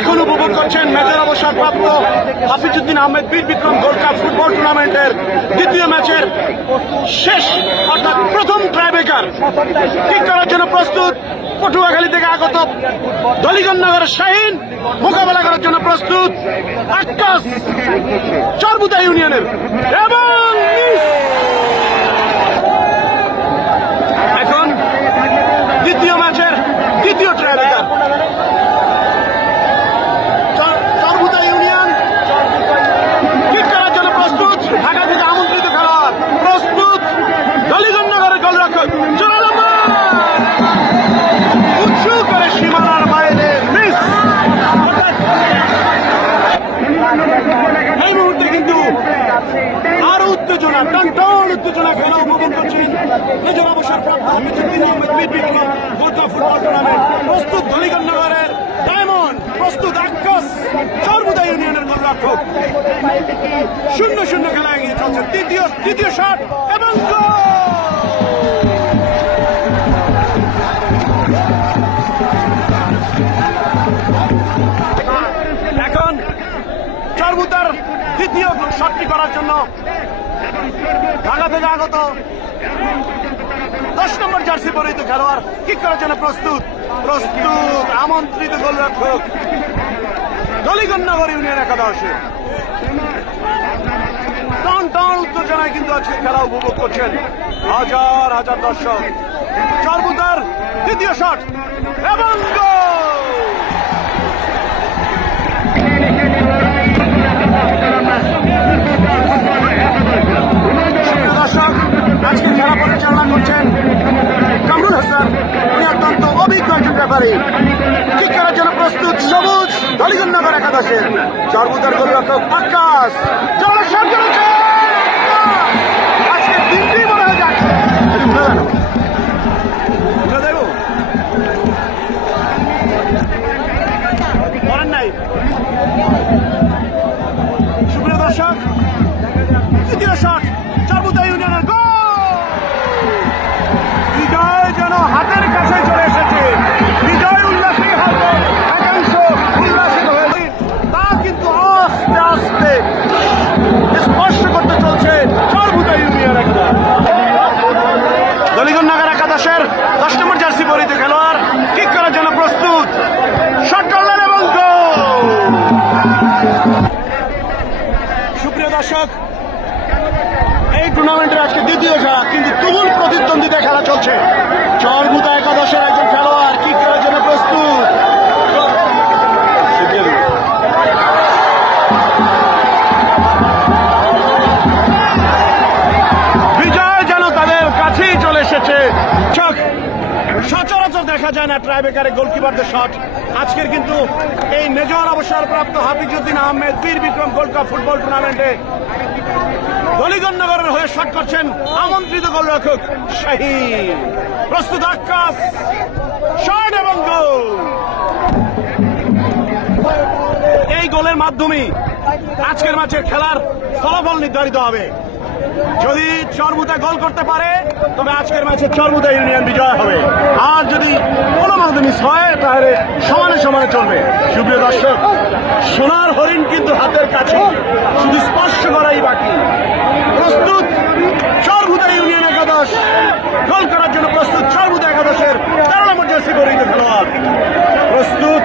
এখন উপভোগ করছেন ম্যাচের অবসরপ্রাপ্ত Hafizuddin Ahmed Bir Bikrom gold cup football টুর্নামেন্টের দ্বিতীয় ম্যাচের শেষ অর্থাৎ প্রথম ট্রাইব্রেকার কিক করার জন্য প্রস্তুত পটুয়াখালী থেকে আগত দলিগঞ্জনগরের শাহিন, মোকাবেলা করার জন্য প্রস্তুত আক্কাস চরবুদা ইউনিয়নের এবং এখন দ্বিতীয় ম্যাচের দ্বিতীয় ট্রাইব্রেকার চরবুদা ইউনিয়ন কিক করার জন্য প্রস্তুত। ঢাকা থেকে আমন্ত্রিত খেলোয়াড় প্রস্তুত দলিগঞ্জনগরের গোলরক্ষক উঁচু করে সীমানার বাইরে মিস। এই মুহূর্তে কিন্তু আরো উত্তেজনা, টান উত্তেজনা খেলা উপভোগ করছেন মেজর অবসরপ্রাপ্ত Hafizuddin Ahmed Bir Bikrom gold cup football tournament. প্রস্তুত দলিগঞ্জনগরের ডায়মন্ড, প্রস্তুত আক্কাস চরবুদা ইউনিয়নের গোলরক্ষক। 0-0 খেলা এগিয়ে চলছে। তৃতীয় শট এবং এখন চরবুদার দ্বিতীয় শটটি করার জন্য ঢাকা থেকে আগত 10 নম্বর জার্সি পরিহিত খেলোয়াড় কিক করার জন্য প্রস্তুত আমন্ত্রিত গোলরক্ষক দলিগঞ্জনগর ইউনিয়ন একাদশে। টান উত্তেজনায় কিন্তু আজকে খেলা উপভোগ করছেন হাজার হাজার দর্শক। চরবুদার দ্বিতীয় শট এবং দর্শক আজকে খেলা পরিচালনা করছেন কামরুল হাসান, উনি অত্যন্ত অভিজ্ঞ একজন রেফারি। কিক করার জন্য প্রস্তুত সবুজ দলিগঞ্জনগর একাদশের চরবুদার গোলরক্ষক আক্কাস। আজকে দিনটি মনে হয়ে যাচ্ছে করেন নাই। সুপ্রিয় দর্শক, তৃতীয় শট চরবুদা ইউনিয়নের গোল। বিজয় যেন হাতের কাছে চলে এসেছে। বিজয় উল্লাসে একাংশ উল্লাসিত হয়েছে, তা কিন্তু আস্তে আস্তে স্পর্শ করতে চলছে চরবুদা ইউনিয়ন। একটা দলিগঞ্জনগর একাদশের 10 নম্বর জার্সি পরিহিত খেলোয়াড় কিক করার জন্য প্রস্তুত, শট করলেন এবং গোল। সুপ্রিয় দর্শক, এই টুর্নামেন্টের আজকে দ্বিতীয় খেলা, কিন্তু তুমুল প্রতিদ্বন্দ্বিতা খেলা চলছে। চরবুদা একাদশের একজন খেলোয়াড় কিক করার জন্য প্রস্তুত, বিজয় যেন তাদের কাছেই চলে এসেছে। সচরাচর দেখা যায় না ট্রাইব্রেকারে গোলকিপারদের শট। আজকের কিন্তু এই মেজর অবসরপ্রাপ্ত Hafizuddin Ahmed Bir Bikrom gold cup football টুর্নামেন্টে দলিগঞ্জনগরের হয়ে শট করছেন আমন্ত্রিত গোলরক্ষক শাহিন। প্রস্তুত আক্কাস, শট এবং গোল। এই গোলের মাধ্যমে আজকের ম্যাচের খেলার ফলাফল নির্ধারিত হবে। যদি চরবুদা গোল করতে পারে তবে আজকের ম্যাচে চরবুদা ইউনিয়ন বিজয় হবে, আর যদি কোনো মাধ্যমে মিস হয় তাহলে সমানে চলবে। সুপ্রিয় দর্শক, সোনার হরিণ কিন্তু হাতের কাছে, শুধু স্পর্শ করাই বাকি। প্রস্তুত চরবুদা ইউনিয়ন একাদশ, গোল করার জন্য প্রস্তুত চরবুদা একাদশের 13 নম্বর জার্সি পরিহিত খেলোয়াড় প্রস্তুত